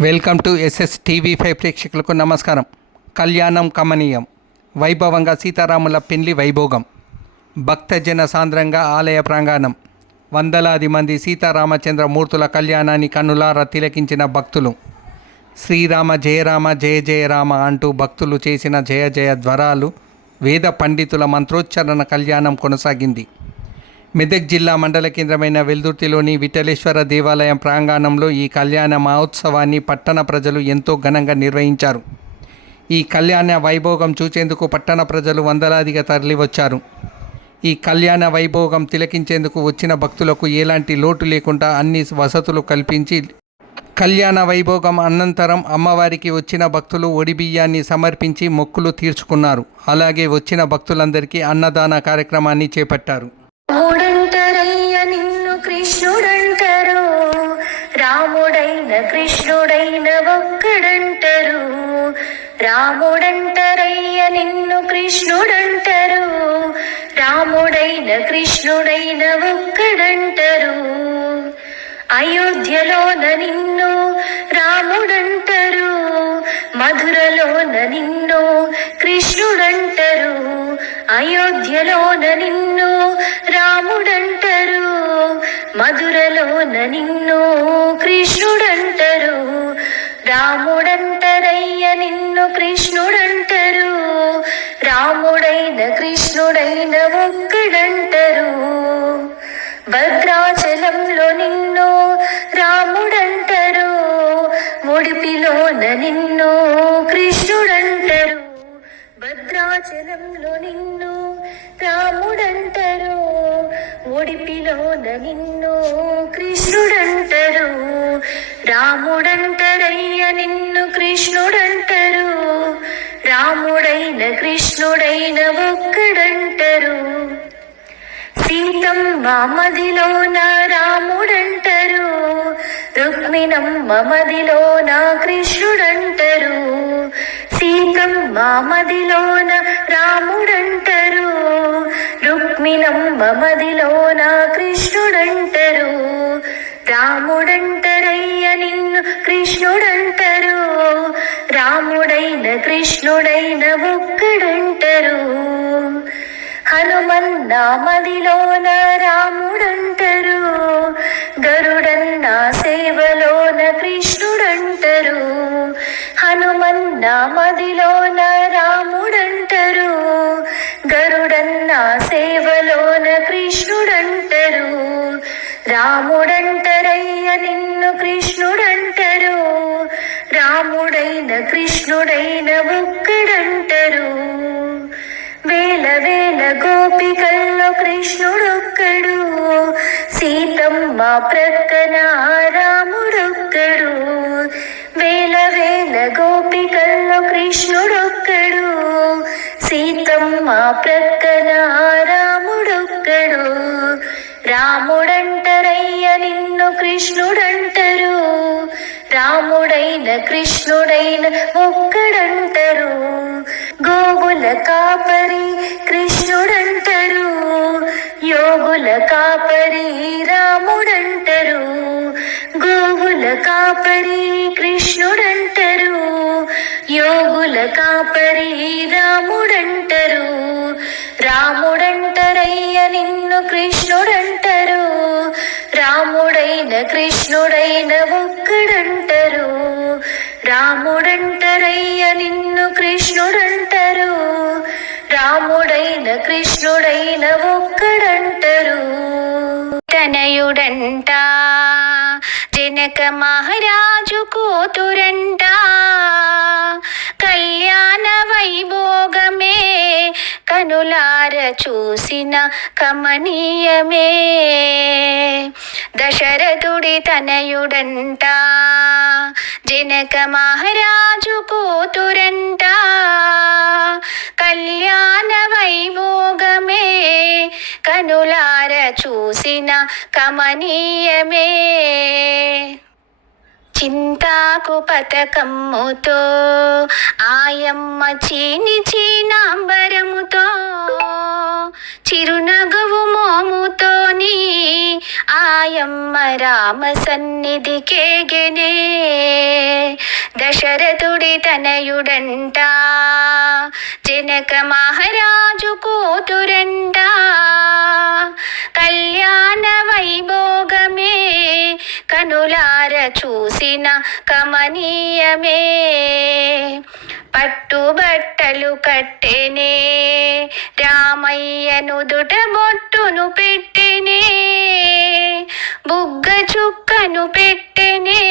Welcome to SS TV five ప్రేక్షకులకు నమస్కారం. కళ్యాణం కమనీయం. వైభవంగా సీతారాముల పెళ్ళి వైభోగం. భక్తజన సాంద్రంగా ఆలయ ప్రాంగణం. వందలాది మంది సీతారామచంద్ర మూర్తుల కళ్యాణాన్ని కన్నులారా తిలకించిన భక్తులు. శ్రీరామ జయరామ జయ జయరామ అంటూ భక్తులు చేసిన జయ జయ ధ్వరాలు వేద పండితుల మంత్రోచ్చారణ కళ్యాణం కొనసాగింది. మెదక్ జిల్లా మండల కేంద్రమైన వెల్దుర్తిలోని విఠలేశ్వర దేవాలయం ప్రాంగణంలో ఈ కళ్యాణ మహోత్సవాన్ని పట్టణ ప్రజలు ఎంతో ఘనంగా నిర్వహించారు. ఈ కళ్యాణ వైభోగం చూచేందుకు పట్టణ ప్రజలు వందలాదిగా తరలివచ్చారు. ఈ కళ్యాణ వైభోగం తిలకించేందుకు వచ్చిన భక్తులకు ఎలాంటి లోటు లేకుండా అన్ని వసతులు కల్పించి కళ్యాణ వైభోగం అనంతరం అమ్మవారికి వచ్చిన భక్తులు ఒడిబియ్యాన్ని సమర్పించి మొక్కులు తీర్చుకున్నారు. అలాగే వచ్చిన భక్తులందరికీ అన్నదాన కార్యక్రమాన్ని చేపట్టారు. రాముడైన కృష్ణుడైన ఒక్కడంటారు రాముడంటరయ్య నిన్ను కృష్ణుడంటారు రాముడైన కృష్ణుడైన ఒక్కడంటారు. అయోధ్యలోన నిన్ను రాముడంటారు మధురలోన నిన్ను కృష్ణుడంటారు. అయోధ్యలోన నిన్ను రాముడంటారు మధురలోన నిన్ను రాముడంటరయ్య నిన్ను కృష్ణుడంటరు. రాముడైన కృష్ణుడైన ఒక్కడంటరు. భద్రాచలంలో నిన్ను రాముడంటరు. ఉడిపిలోన నిన్ను కృష్ణుడంటరు. భద్రాచలంలో నిన్ను రాముడంటరు. ఉడిపిలోన నిన్ను కృష్ణుడంటరు. రాముడంటడయ్య నిన్ను కృష్ణుడంటరు. రాముడైన కృష్ణుడైన ఒక్కడంటరు. సీతమ్మ మదిలోన రాముడంటరు. రుక్మిణమ్మ మదిలోన కృష్ణుడంటరు. సీతమ్మ మదిలోన రాముడంటరు. రుక్మిణమ్మ మదిలోన కృష్ణుడంటరు. రాముడంటరు కృష్ణుడంటారు. రాముడైన కృష్ణుడైన ఒక్కడంటారు హనుమన్న మదిలోన రాముడంటారు. గరుడన్న సేవలోన కృష్ణుడంటారు. హనుమన్న మదిలోన రాముడంటారు. గరుడన్న సేవలోన కృష్ణుడంటారు. రాముడంటరయ్య నిన్ను కృష్ణుడంటారు. రాముడైన కృష్ణుడైన ఒక్కడంటరు. వేల వేల గోపికల్లో కృష్ణుడొక్కడు. సీతమ్మ ప్రక్కన రాముడొక్కడు. వేల వేల గోపికల్లో కృష్ణుడొక్కడు. సీతమ్మ ప్రక్కన రాముడొక్కడు. రాముడంటరయ్య నిన్ను కృష్ణుడంట రాముడైన కృష్ణుడైన ఒక్కడంటారు గోగుల కాపరి కృష్ణుడంటారు యోగుల కాపరి రాముడంటారు గోగుల కాపరి కృష్ణుడంటారు యోగుల కాపరి రాముడంటారు రాముడంటారయ్య నిన్ను కృష్ణుడంటారు రాముడైన కృష్ణుడైన శంకరయ్య నిన్ను కృష్ణుడంటారు. రాముడైన కృష్ణుడైన ఒక్కడంటారు. తనయుడంట జనక మహారాజు కూతురంట. కళ్యాణ వైభోగమే కనులార చూసిన కమనీయమే. దశరథుడి తనయుడంటా. జనక మహారాజు కూతురంట కళ్యాణ వైభోగమే కనులార చూసిన కమనీయమే చింతాకు పతకమ్ముతో ఆయమ్మ చీని చీనాంబరముతో చిరునగవు మోముతోని ఆయమ్మ రామ సన్నిధి కేగెనే దశరథుడి తనయుడంట జనక మహారాజు కూతురంట కళ్యాణ వైభోగమే కనులార చూసిన కమనీయమే పట్టుబట్టలు కట్టెనే రామయ్యను దుట బొట్టును పెట్టెనే బుగ్గ చుక్కను పెట్టెనే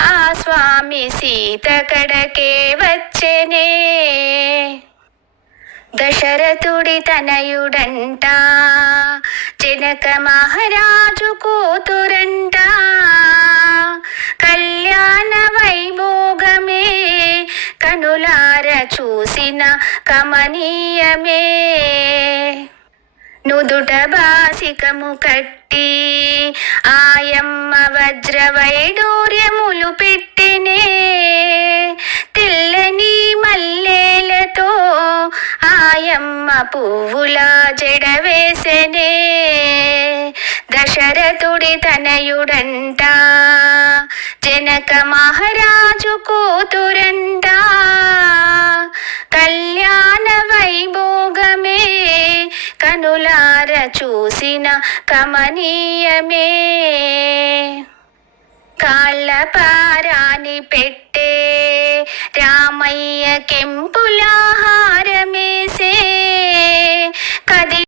ఆ స్వామి సీత కడకే వచ్చెనే. దశరథుడి తనయుడంట జనక మహారాజు కూతురంట. కళ్యాణ వైభోగమే కనులార చూసిన కమనీయమే. నుదుట బాసికము కట్టి ఆయమ్మ వజ్ర వైడూర్యములు పెట్టినే. తెల్లని మల్లెలతో ఆయమ్మ పువ్వుల జడవేసనే దశరథుడి తనయుడంట కమనీయమే కాళ్ళ పారాని